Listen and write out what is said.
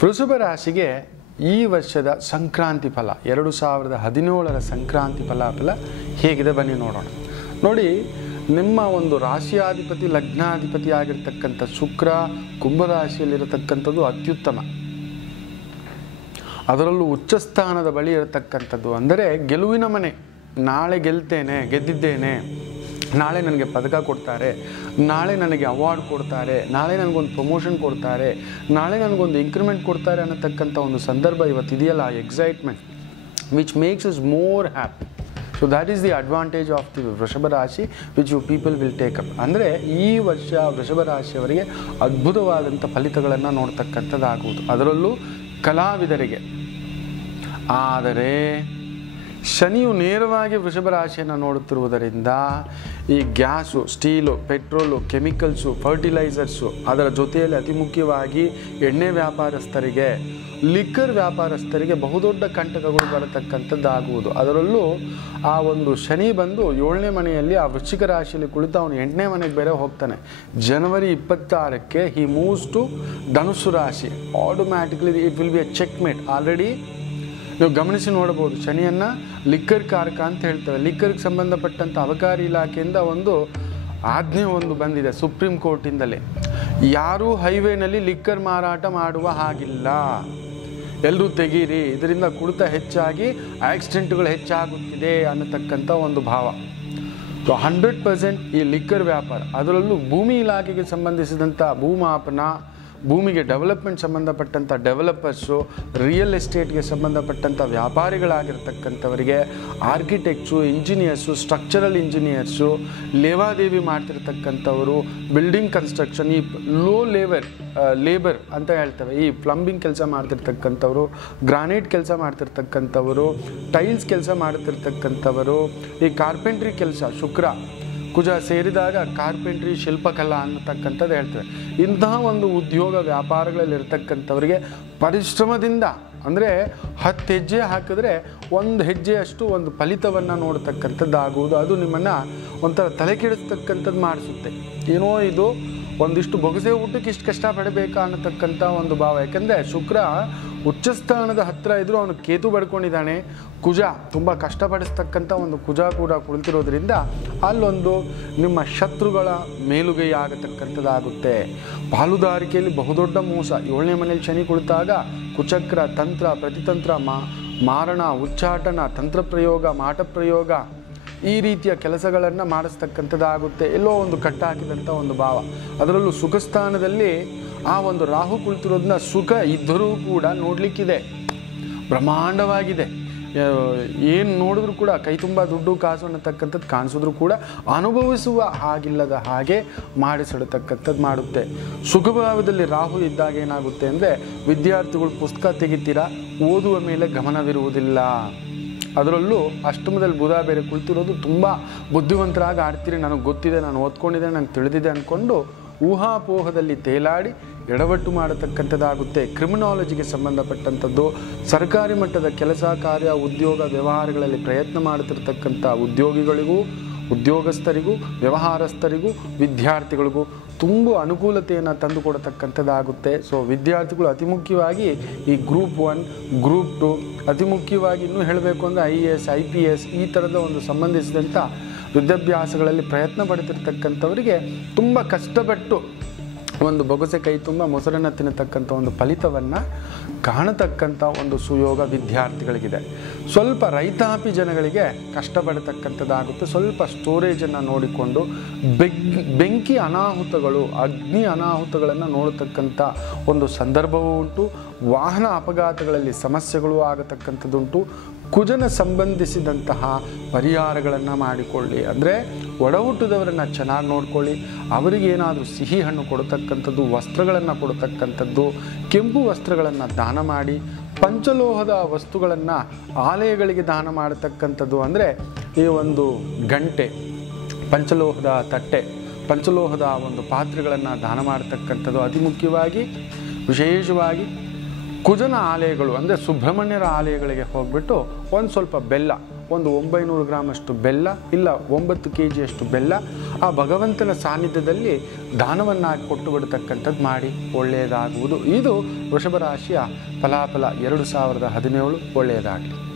ವೃಷಭ ರಾಶಿಗೆ ಈ ವರ್ಷದ ಸಂಕ್ರಾಂತಿ ಫಲ 2017ರ ಸಂಕ್ರಾಂತಿ ಫಲಾಫಲ ಹೇಗಿದೆ ಬನ್ನಿ ನೋಡೋಣ. ನೋಡಿ, ನಿಮ್ಮ ಒಂದು ರಾಶಿಯಾಧಿಪತಿ ಲಗ್ನಾಧಿಪತಿ ಆಗಿರ್ತಕ್ಕಂಥ ಶುಕ್ರ ಕುಂಭರಾಶಿಯಲ್ಲಿರತಕ್ಕಂಥದ್ದು ಅತ್ಯುತ್ತಮ. ಅದರಲ್ಲೂ ಉಚ್ಚಸ್ಥಾನದ ಬಳಿ ಇರತಕ್ಕಂಥದ್ದು ಅಂದರೆ ಗೆಲುವಿನ ಮನೆ. ನಾಳೆ ಗೆದ್ದಿದ್ದೇನೆ, ನಾಳೆ ನನಗೆ ಪದಕ ಕೊಡ್ತಾರೆ, ನಾಳೆ ನನಗೆ ಅವಾರ್ಡ್ ಕೊಡ್ತಾರೆ, ನಾಳೆ ನನಗೊಂದು ಪ್ರಮೋಷನ್ ಕೊಡ್ತಾರೆ, ನಾಳೆ ನನಗೊಂದು ಇಂಕ್ರಿಮೆಂಟ್ ಕೊಡ್ತಾರೆ ಅನ್ನತಕ್ಕಂಥ ಒಂದು ಸಂದರ್ಭ ಇವತ್ತಿದೆಯಲ್ಲ, excitement which makes us more happy. So that is the advantage of the Vrishabha rashi which you people will take up. ಅಂದರೆ ಈ ವರ್ಷ ವೃಷಭ ರಾಶಿಯವರಿಗೆ ಅದ್ಭುತವಾದಂಥ ಫಲಿತಗಳನ್ನು ನೋಡ್ತಕ್ಕಂಥದ್ದಾಗುವುದು, ಅದರಲ್ಲೂ ಕಲಾವಿದರಿಗೆ. ಆದರೆ ಶನಿಯು ನೇರವಾಗಿ ವೃಷಭ ರಾಶಿಯನ್ನು ನೋಡುತ್ತಿರುವುದರಿಂದ ಈ gas, steel, petrol, chemicals, fertilisers, ಅದರ ಜೊತೆಯಲ್ಲಿ ಅತಿ ಮುಖ್ಯವಾಗಿ ಎಣ್ಣೆ ವ್ಯಾಪಾರಸ್ಥರಿಗೆ, ಲಿಕ್ಕರ್ ವ್ಯಾಪಾರಸ್ಥರಿಗೆ ಬಹುದೊಡ್ಡ ಕಂಟಕಗಳು ಬರತಕ್ಕಂಥದ್ದಾಗುವುದು. ಅದರಲ್ಲೂ ಆ ಒಂದು ಶನಿ ಬಂದು 7ನೇ ಮನೆಯಲ್ಲಿ ಆ ವೃಶ್ಚಿಕ ರಾಶಿಯಲ್ಲಿ ಕುಳಿತು ಅವನು 8ನೇ ಮನೆಗೆ ಬೇರೆ ಹೋಗ್ತಾನೆ. ಜನವರಿ 26ಕ್ಕೆ ಹಿ ಮೂವ್ಸ್ ಟು ಧನುಸ್ಸು ರಾಶಿ. Automatically it will be A checkmate. Already ನೀವು ಗಮನಿಸಿ ನೋಡಬಹುದು, ಶನಿಯನ್ನು ಲಿಕ್ಕರ್ ಕಾರಕ ಅಂತ ಹೇಳ್ತೇವೆ. ಲಿಕ್ಕರ್ಗೆ ಸಂಬಂಧಪಟ್ಟಂಥ ಅಬಕಾರಿ ಇಲಾಖೆಯಿಂದ ಒಂದು ಆಜ್ಞೆ ಬಂದಿದೆ ಸುಪ್ರೀಂ ಕೋರ್ಟಿಂದಲೇ. ಯಾರೂ ಹೈವೇನಲ್ಲಿ ಲಿಕ್ಕರ್ ಮಾರಾಟ ಮಾಡುವ ಹಾಗಿಲ್ಲ, ಎಲ್ಲರೂ ತೆಗೀರಿ, ಇದರಿಂದ ಕುಡಿತ ಹೆಚ್ಚಾಗಿ ಆಕ್ಸಿಡೆಂಟ್ಗಳು ಹೆಚ್ಚಾಗುತ್ತಿದೆ ಅನ್ನತಕ್ಕಂಥ ಒಂದು ಭಾವ. 100% ಈ ಲಿಕ್ಕರ್ ವ್ಯಾಪಾರ, ಅದರಲ್ಲೂ ಭೂಮಿ ಇಲಾಖೆಗೆ ಸಂಬಂಧಿಸಿದಂಥ ಭೂಮಾಪನ, ಭೂಮಿಗೆ ಡೆವಲಪ್ಮೆಂಟ್ ಸಂಬಂಧಪಟ್ಟಂಥ ಡೆವಲಪರ್ಸು, ರಿಯಲ್ ಎಸ್ಟೇಟ್ಗೆ ಸಂಬಂಧಪಟ್ಟಂಥ ವ್ಯಾಪಾರಿಗಳಾಗಿರ್ತಕ್ಕಂಥವರಿಗೆ, ಆರ್ಕಿಟೆಕ್ಟ್ಸು, ಇಂಜಿನಿಯರ್ಸು, ಸ್ಟ್ರಕ್ಚರಲ್ ಇಂಜಿನಿಯರ್ಸು, ಲೇವಾದೇವಿ ಮಾಡ್ತಿರ್ತಕ್ಕಂಥವರು, ಬಿಲ್ಡಿಂಗ್ ಕನ್ಸ್ಟ್ರಕ್ಷನ್, ಈ ಲೋ ಲೇಬರ್ ಅಂತ ಹೇಳ್ತೇವೆ, ಈ ಪ್ಲಂಬಿಂಗ್ ಕೆಲಸ ಮಾಡ್ತಿರ್ತಕ್ಕಂಥವರು, ಗ್ರಾನೈಟ್ ಕೆಲಸ ಮಾಡ್ತಿರ್ತಕ್ಕಂಥವರು, ಟೈಲ್ಸ್ ಕೆಲಸ ಮಾಡ್ತಿರ್ತಕ್ಕಂಥವರು, ಈ ಕಾರ್ಪೆಂಟ್ರಿ ಕೆಲಸ, ಶುಕ್ರ ಕುಜ ಸೇರಿದಾಗ ಕಾರ್ಪೆಂಟ್ರಿ, ಶಿಲ್ಪಕಲಾ ಅನ್ನತಕ್ಕಂಥದ್ದು ಹೇಳ್ತೇವೆ. ಇಂತಹ ಒಂದು ಉದ್ಯೋಗ ವ್ಯಾಪಾರಗಳಲ್ಲಿರ್ತಕ್ಕಂಥವರಿಗೆ ಪರಿಶ್ರಮದಿಂದ, ಅಂದರೆ 10 ಹೆಜ್ಜೆ ಹಾಕಿದ್ರೆ 1 ಹೆಜ್ಜೆಯಷ್ಟು ಒಂದು ಫಲಿತವನ್ನು ನೋಡ್ತಕ್ಕಂಥದ್ದಾಗುವುದು. ಅದು ನಿಮ್ಮನ್ನು ಒಂಥರ ತಲೆ ಕೆಡಿಸ್ತಕ್ಕಂಥದ್ದು ಮಾಡಿಸುತ್ತೆ. ಏನೋ ಇದು ಒಂದಿಷ್ಟು ಬೊಗಸೆ ಊಟಕ್ಕೆ ಇಷ್ಟು ಕಷ್ಟಪಡಬೇಕಾ ಅನ್ನತಕ್ಕಂಥ ಒಂದು ಭಾವ. ಯಾಕೆಂದರೆ ಶುಕ್ರ ಉಚ್ಚಸ್ಥಾನದ ಹತ್ತಿರ ಇದ್ದರೂ ಅವನು ಕೇತು ಬಡ್ಕೊಂಡಿದ್ದಾನೆ. ಕುಜ ತುಂಬ ಕಷ್ಟಪಡಿಸ್ತಕ್ಕಂಥ ಒಂದು ಕುಜ ಕೂಡ ಕುಳಿತಿರೋದ್ರಿಂದ ಅಲ್ಲೊಂದು ನಿಮ್ಮ ಶತ್ರುಗಳ ಮೇಲುಗೈ ಆಗತಕ್ಕಂಥದ್ದಾಗುತ್ತೆ. ಪಾಲುದಾರಿಕೆಯಲ್ಲಿ ಬಹುದೊಡ್ಡ ಮೋಸ. 7ನೇ ಮನೆಯಲ್ಲಿ ಶನಿ ಕುಳಿತಾಗ ಕುಚಕ್ರ, ತಂತ್ರ, ಪ್ರತಿತಂತ್ರ, ಮಾರಣ, ಉಚ್ಚಾಟನ, ತಂತ್ರ ಪ್ರಯೋಗ, ಮಾಟ ಪ್ರಯೋಗ, ಈ ರೀತಿಯ ಕೆಲಸಗಳನ್ನು ಮಾಡಿಸ್ತಕ್ಕಂಥದ್ದಾಗುತ್ತೆ. ಎಲ್ಲೋ ಒಂದು ಕಟ್ಟಾಕಿದಂಥ ಒಂದು ಭಾವ. ಅದರಲ್ಲೂ ಸುಖಸ್ಥಾನದಲ್ಲಿ ಆ ಒಂದು ರಾಹು ಕುಳಿತಿರೋದನ್ನ ಸುಖ ಇದ್ದರೂ ಕೂಡ ನೋಡಲಿಕ್ಕಿದೆ, ಬ್ರಹ್ಮಾಂಡವಾಗಿದೆ. ಏನು ನೋಡಿದ್ರೂ ಕೂಡ ಕೈ ತುಂಬ ದುಡ್ಡು ಕಾಸು ಅನ್ನತಕ್ಕಂಥದ್ದು ಕಾಣಿಸಿದ್ರು ಕೂಡ ಅನುಭವಿಸುವ ಹಾಗಿಲ್ಲದ ಹಾಗೆ ಮಾಡಿಸಿಡತಕ್ಕಂಥದ್ದು ಮಾಡುತ್ತೆ. ಸುಖಭಾವದಲ್ಲಿ ರಾಹು ಇದ್ದಾಗ ಏನಾಗುತ್ತೆ ಅಂದರೆ ವಿದ್ಯಾರ್ಥಿಗಳು ಪುಸ್ತಕ ತೆಗಿತೀರಾ, ಓದುವ ಮೇಲೆ ಗಮನವಿರುವುದಿಲ್ಲ. ಅದರಲ್ಲೂ ಅಷ್ಟಮದಲ್ಲಿ ಬುಧ ಬೇರೆ ಕುಳಿತಿರೋದು, ತುಂಬ ಬುದ್ಧಿವಂತರಾಗಿ ಆಡ್ತೀರಿ, ನನಗೆ ಗೊತ್ತಿದೆ, ನಾನು ಓದ್ಕೊಂಡಿದ್ದೆ, ನನಗೆ ತಿಳಿದಿದೆ ಅಂದ್ಕೊಂಡು ಊಹಾಪೋಹದಲ್ಲಿ ತೇಲಾಡಿ ಎಡವಟ್ಟು ಮಾಡತಕ್ಕಂಥದ್ದಾಗುತ್ತೆ. ಕ್ರಿಮಿನಾಲಜಿಗೆ ಸಂಬಂಧಪಟ್ಟಂಥದ್ದು, ಸರ್ಕಾರಿ ಮಟ್ಟದ ಕೆಲಸ ಕಾರ್ಯ, ಉದ್ಯೋಗ ವ್ಯವಹಾರಗಳಲ್ಲಿ ಪ್ರಯತ್ನ ಮಾಡುತ್ತಿರ್ತಕ್ಕಂಥ ಉದ್ಯೋಗಿಗಳಿಗೂ, ಉದ್ಯೋಗಸ್ಥರಿಗೂ, ವ್ಯವಹಾರಸ್ಥರಿಗೂ, ವಿದ್ಯಾರ್ಥಿಗಳಿಗೂ ತುಂಬ ಅನುಕೂಲತೆಯನ್ನು ತಂದುಕೊಡತಕ್ಕಂಥದ್ದಾಗುತ್ತೆ. ಸೊ ವಿದ್ಯಾರ್ಥಿಗಳು ಅತಿ ಮುಖ್ಯವಾಗಿ ಈ ಗ್ರೂಪ್ 1, ಗ್ರೂಪ್ 2, ಅತಿ ಮುಖ್ಯವಾಗಿ ಇನ್ನೂ ಹೇಳಬೇಕು ಅಂದರೆ IAS, IPS ಈ ಥರದ ಒಂದು ಸಂಬಂಧಿಸಿದಂಥ ವಿದ್ಯಾಭ್ಯಾಸಗಳಲ್ಲಿ ಪ್ರಯತ್ನ ಪಡ್ತಿರ್ತಕ್ಕಂಥವರಿಗೆ ತುಂಬ ಕಷ್ಟಪಟ್ಟು ಒಂದು ಬೊಗಸೆ ಕೈ ತುಂಬ ಮೊಸರನ್ನು ತಿನ್ನತಕ್ಕಂಥ ಒಂದು ಫಲಿತವನ್ನು ಕಾಣತಕ್ಕಂಥ ಒಂದು ಸುಯೋಗ ವಿದ್ಯಾರ್ಥಿಗಳಿಗಿದೆ. ಸ್ವಲ್ಪ ರೈತಾಪಿ ಜನಗಳಿಗೆ ಕಷ್ಟಪಡತಕ್ಕಂಥದ್ದಾಗುತ್ತೆ. ಸ್ವಲ್ಪ ಸ್ಟೋರೇಜನ್ನು ನೋಡಿಕೊಂಡು ಬೆಂಕಿ ಅನಾಹುತಗಳು, ಅಗ್ನಿ ಅನಾಹುತಗಳನ್ನು ನೋಡತಕ್ಕಂಥ ಒಂದು ಸಂದರ್ಭವೂ ಉಂಟು. ವಾಹನ ಅಪಘಾತಗಳಲ್ಲಿ ಸಮಸ್ಯೆಗಳು ಆಗತಕ್ಕಂಥದ್ದುಂಟು. ಕುಜನ ಸಂಬಂಧಿಸಿದಂತಹ ಪರಿಹಾರಗಳನ್ನು ಮಾಡಿಕೊಳ್ಳಿ. ಅಂದರೆ ಒಡ ಹುಟ್ಟಿದವರನ್ನು ಚೆನ್ನಾಗಿ ನೋಡ್ಕೊಳ್ಳಿ. ಅವರಿಗೇನಾದರೂ ಸಿಹಿ ಹಣ್ಣು ಕೊಡತಕ್ಕಂಥದ್ದು, ವಸ್ತ್ರಗಳನ್ನು ಕೊಡತಕ್ಕಂಥದ್ದು, ಕೆಂಪು ವಸ್ತ್ರಗಳನ್ನು ದಾನ ಮಾಡಿ, ಪಂಚಲೋಹದ ವಸ್ತುಗಳನ್ನು ಆಲಯಗಳಿಗೆ ದಾನ ಮಾಡತಕ್ಕಂಥದ್ದು. ಅಂದರೆ ಈ ಒಂದು ಗಂಟೆ, ಪಂಚಲೋಹದ ತಟ್ಟೆ, ಪಂಚಲೋಹದ ಒಂದು ಪಾತ್ರೆಗಳನ್ನು ದಾನ ಮಾಡತಕ್ಕಂಥದ್ದು. ಅತಿ ಮುಖ್ಯವಾಗಿ ವಿಶೇಷವಾಗಿ ಕುಜನ ಆಲಯಗಳು ಅಂದರೆ ಸುಬ್ರಹ್ಮಣ್ಯರ ಆಲಯಗಳಿಗೆ ಹೋಗ್ಬಿಟ್ಟು ಒಂದು ಸ್ವಲ್ಪ ಬೆಲ್ಲ, ಒಂದು 900 ಗ್ರಾಮಷ್ಟು ಬೆಲ್ಲ ಇಲ್ಲ 9 kg ಬೆಲ್ಲ ಆ ಭಗವಂತನ ಸಾನ್ನಿಧ್ಯದಲ್ಲಿ ದಾನವನ್ನು ಕೊಟ್ಟು ಬಿಡತಕ್ಕಂಥದ್ದು ಮಾಡಿ, ಒಳ್ಳೆಯದಾಗುವುದು. ಇದು ವೃಷಭ ರಾಶಿಯ ಫಲಾಫಲ 2017 ಒಳ್ಳೆಯದಾಗಲಿ.